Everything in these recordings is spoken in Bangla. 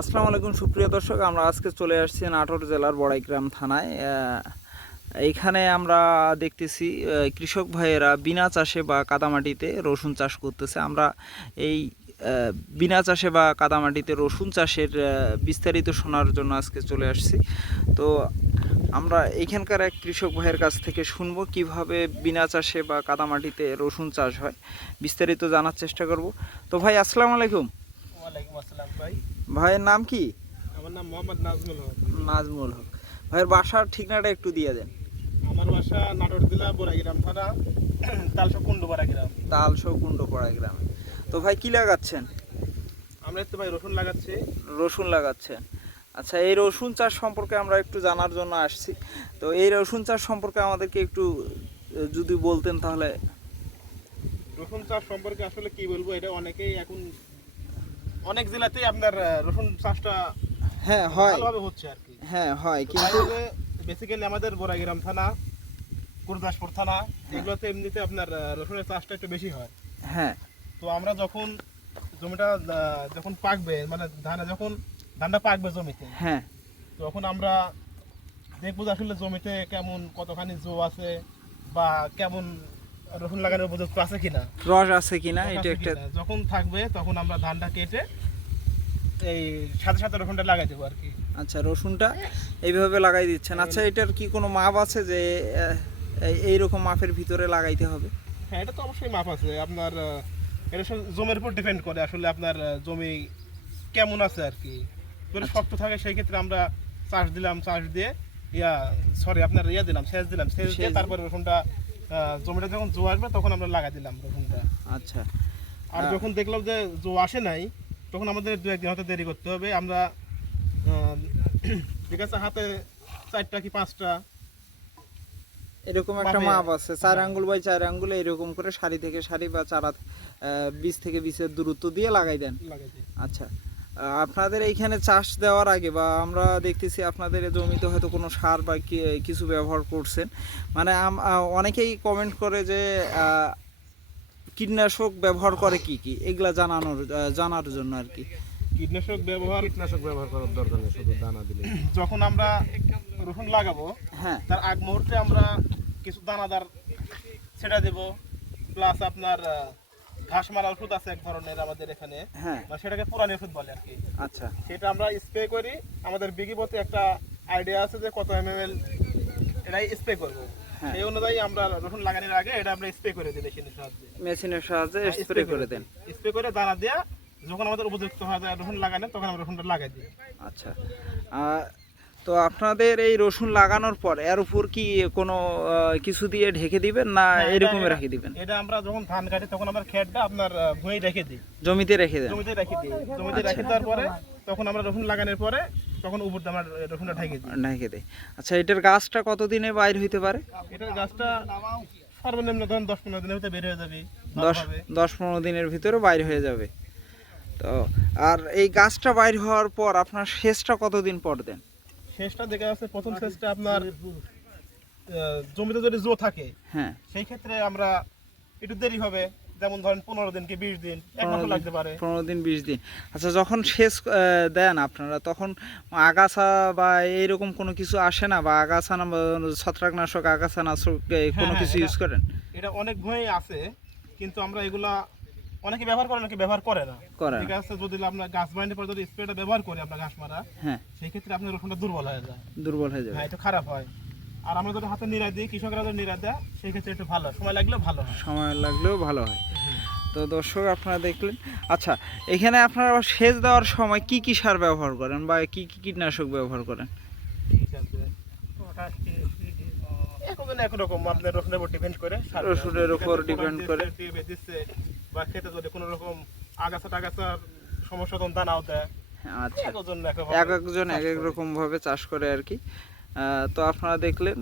আসসালামু আলাইকুম, সুপ্রিয় দর্শক, আমরা আজকে চলে আসছি নাটোর জেলার বড়াইগ্রাম থানায়। এইখানে আমরা দেখতেছি কৃষক ভাইয়েরা বিনা চাষে বা কাদামাটিতে রসুন চাষ করতেছে। আমরা এই বিনা চাষে বা কাদামাটিতে রসুন চাষের বিস্তারিত শোনার জন্য আজকে চলে আসছি। তো আমরা এখানকার এক কৃষক ভাইয়ের কাছ থেকে শুনব, কীভাবে বিনা চাষে বা কাদামাটিতে রসুন চাষ হয়। বিস্তারিত জানার চেষ্টা করব। তো ভাই, আসসালামু আলাইকুম। ওয়ালাইকুম আসসালাম ভাই। ভাইয়ের নাম কি? আমার নাম মোহাম্মদ নাজমুল হক। নাজমুল হক। ভাইয়ের বাসার ঠিকানাটা একটু দিয়ে দেন। আমার বাসা নাটোর জেলা বোরাগ্রাম থানা তালসা কুন্ডু বোরাগ্রাম তালশো কুণ্ডপাড়া গ্রামে তো ভাই কি লাগাচ্ছেন? আমরা তো ভাই রসুন লাগাচ্ছি। রসুন লাগাচ্ছেন। আচ্ছা এই রসুন চাষ সম্পর্কে আমরা একটু জানার জন্য আসছি। তো এই রসুন চাষ সম্পর্কে আমাদেরকে একটু যদি বলতেন তাহলে। রসুন চাষ সম্পর্কে আসলে কি বলব এটা অনেকেই এখন অনেক জেলাতেই আপনার রসুন চাষটা হ্যাঁ হয়। ভালোভাবে হচ্ছে আর কি। হ্যাঁ হয় কিন্তু বেসিক্যালি আমাদের বোরাগ্রাম থানা গুরদাসপুর থানা এগুলোতে এমনিতে আপনার রসুনের চাষটা একটু বেশি হয়। হ্যাঁ। তো আমরা যখন জমিটা যখন পাকবে মানে ধানে যখন ধানটা পাকবে জমিতে হ্যাঁ। তখন আমরা দেখব আসলে জমিতে কেমন কতখানি জো আছে বা কেমন রসুন লাগানোর উপযুক্ত আছে কিনা? রস আছে কিনা? এটা একটা যখন থাকবে তখন আমরা ধানটা কেটে এই সাথে সাথে রসুনটা লাগাই দেবো আর কি। আচ্ছা রসুনটা এইভাবে লাগাই দিচ্ছেন। আচ্ছা এটার কি কোনো মাপ আছে যে এই- এইরকম মাপের ভিতরে লাগাইতে হবে? হ্যাঁ এটা তো অবশ্যই মাপ আছে। আপনার এটা আসলে জমির উপর ডিপেন্ড করে আসলে আপনার জমি কেমন আছে আর কি। যদি আচ্ছা। শক্ত থাকে সেই ক্ষেত্রে আমরা চাষ দিলাম চাষ দিয়ে ইয়া সরি আপনার ইয়া দিলাম সেচ দিলাম সেচ দিয়ে তারপরে রসুনটা জমিটা যখন জো আসবে তখন আমরা লাগাই দিলাম রসুনটা। আচ্ছা। আর যখন দেখলাম যে জো আসে নাই তখন আমাদের দু একদিন হয়তো দেরি করতে হবে। আমরা ঠিক আছে হাতে চারটা কি পাঁচটা? এরকম একটা মাপ আছে চার হ্যাঁ। আঙ্গুল বাই চার আঙ্গুল এরকম করে সারি থেকে সারি বা চারা বীজ থেকে বীজের দূরত্ব দিয়ে লাগাই দেন। আচ্ছা। আপনাদের এইখানে চাষ দেওয়ার আগে বা আমরা দেখতেছি আপনাদের জমিতে হয়তো কোনো সার বা কি- কিছু ব্যবহার করছেন। মানে অনেকেই কমেন্ট করে যে কীটনাশক ব্যবহার করে কি কি? এগুলা জানানোর জানার জন্য আর কি। কীটনাশক ব্যবহার কীটনাশক ব্যবহার করার দরকার নেই শুধু দানা দিলে। যখন আমরা রসুন লাগাবো হ্যাঁ। তার আগ মুহূর্তে আমরা কিছু দানাদার ছেটা দেব প্লাস আপনার ঘাস মারা ওষুধ আছে এক ধরনের আমাদের এখানে। হ্যাঁ। সেটাকে পুরানি ওষুধ বলে আর কি আচ্ছা। সেটা আমরা স্প্রে করি। আমাদের বিঘি প্রতি একটা আইডিয়া আছে যে কত এম এল এটাই স্প্রে করব। হ্যাঁ। সেই অনুযায়ী আমরা রসুন লাগানোর আগে এটা আমরা স্প্রে করে দিই মেশিনের সাহায্যে। মেশিনের সাহায্যে হ্যাঁ, স্প্রে করে দেন। স্প্রে করে দানা দেওয়া যখন আমাদের উপযুক্ত হয় রসুন লাগানো তখন আমরা রসুনটা লাগাই দিই। আচ্ছা। তো আপনাদের এই রসুন লাগানোর পর এর উপর কি কোনো কিছু দিয়ে ঢেকে দিবেন না এরকমই রেখে দিবেন? এটা আমরা যখন ধান কাটি তখন আমরা খেটটা আপনার ভুঁই রেখে দিই। জমিতে রেখে দেন? জমিতে রেখে দিই। জমিতে আচ্ছা। রেখে দেওয়ার পরে তখন আমরা রসুন লাগানোর পরে তখন উপর আমরা রসুনটা ঢেকে দিই। ঢেকে দেয় আচ্ছা এটার গাছটা কতদিনে বাইর হইতে পারে? এটার গাছটা সর্বনিম্ন ধরুন দশ পনেরো দিনের ভিতরে বের হয়ে যাবে দশ। দশ পনেরো দিনের ভিতরে বাইর হয়ে যাবে। তো আর এই গাছটা বাইর হওয়ার পর আপনার শেষটা কতদিন পর দেন? শেষটা দেখা যাচ্ছে প্রথম শেষটা আপনার জমিতে যদি জো থাকে হ্যাঁ। সেই ক্ষেত্রে আমরা একটু দেরি হবে। যেমন ধরেন পনেরো দিন কি বিশ দিন এক মাসও লাগতে পারে। পনেরো দিন বিশ দিন। আচ্ছা যখন শেষ দেন আপনারা তখন আগাছা বা এইরকম কোনো কিছু আসে না? বা আগাছা না ছত্রাকনাশক আগাছা নাশক কোনো হ্যাঁ, কিছু ইউজ করেন? এটা অনেক ভয় আছে কিন্তু আমরা এগুলা অনেকে ব্যবহার করে অনেকে ব্যবহার করে না। করে। ঠিক আছে যদি আমরা গাছ বাইন্ডের পরে যদি স্প্রেটা ব্যবহার করি আমরা ঘাস মারা হ্যাঁ। সেই ক্ষেত্রে আপনার রসুনটা দুর্বল হয়ে যায়। দুর্বল হয়ে যায় হ্যাঁ এটা খারাপ হয়। আর আমরা যদি হাতে নিরাই দিই কৃষকরা যদি নিরাই দেয় সেই ক্ষেত্রে একটু ভালো সময় লাগলেও ভালো হয়। সময় লাগলেও ভালো হয়। তো দর্শক আপনারা দেখলেন। আচ্ছা এখানে আপনারা সেচ দেওয়ার সময় কি কি সার ব্যবহার করেন বা কি কি কীটনাশক ব্যবহার করেন? ঠিক আছে। এখন একরকম। আপনার রসুনের উপর ডিপেন্ড করে। রসুনের উপর আছে, করে। বা খেতে যদি কোনো রকম আগাছা টাগাছার সমস্যা তখন দানাও দেয়। আচ্ছা। এক একজন এক এক রকম ভাবে চাষ করে আর কি। তো আপনারা দেখলেন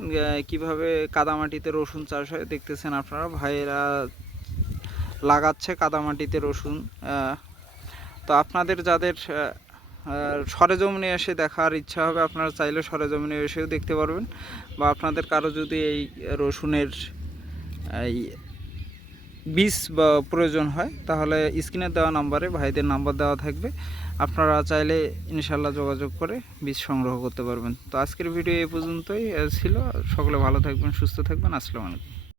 কীভাবে কাদামাটিতে রসুন চাষ হয় দেখতেছেন আপনারা। ভাইয়েরা লাগাচ্ছে কাদামাটিতে রসুন। তো আপনাদের যাদের সরেজমিনে এসে দেখার ইচ্ছা হবে আপনারা চাইলে সরেজমিনে এসেও দেখতে পারবেন। বা আপনাদের কারও যদি এই রসুনের এই বীজ প্রয়োজন হয়, তাহলে স্ক্রিনে দেওয়া নাম্বারে ভাইদের নাম্বার দেওয়া থাকবে। আপনারা চাইলে ইনশাল্লাহ যোগাযোগ করে বীজ সংগ্রহ করতে পারবেন। তো আজকের ভিডিও এই পর্যন্তই ছিল। সকলে ভালো থাকবেন, সুস্থ থাকবেন। আসসালামু আলাইকুম।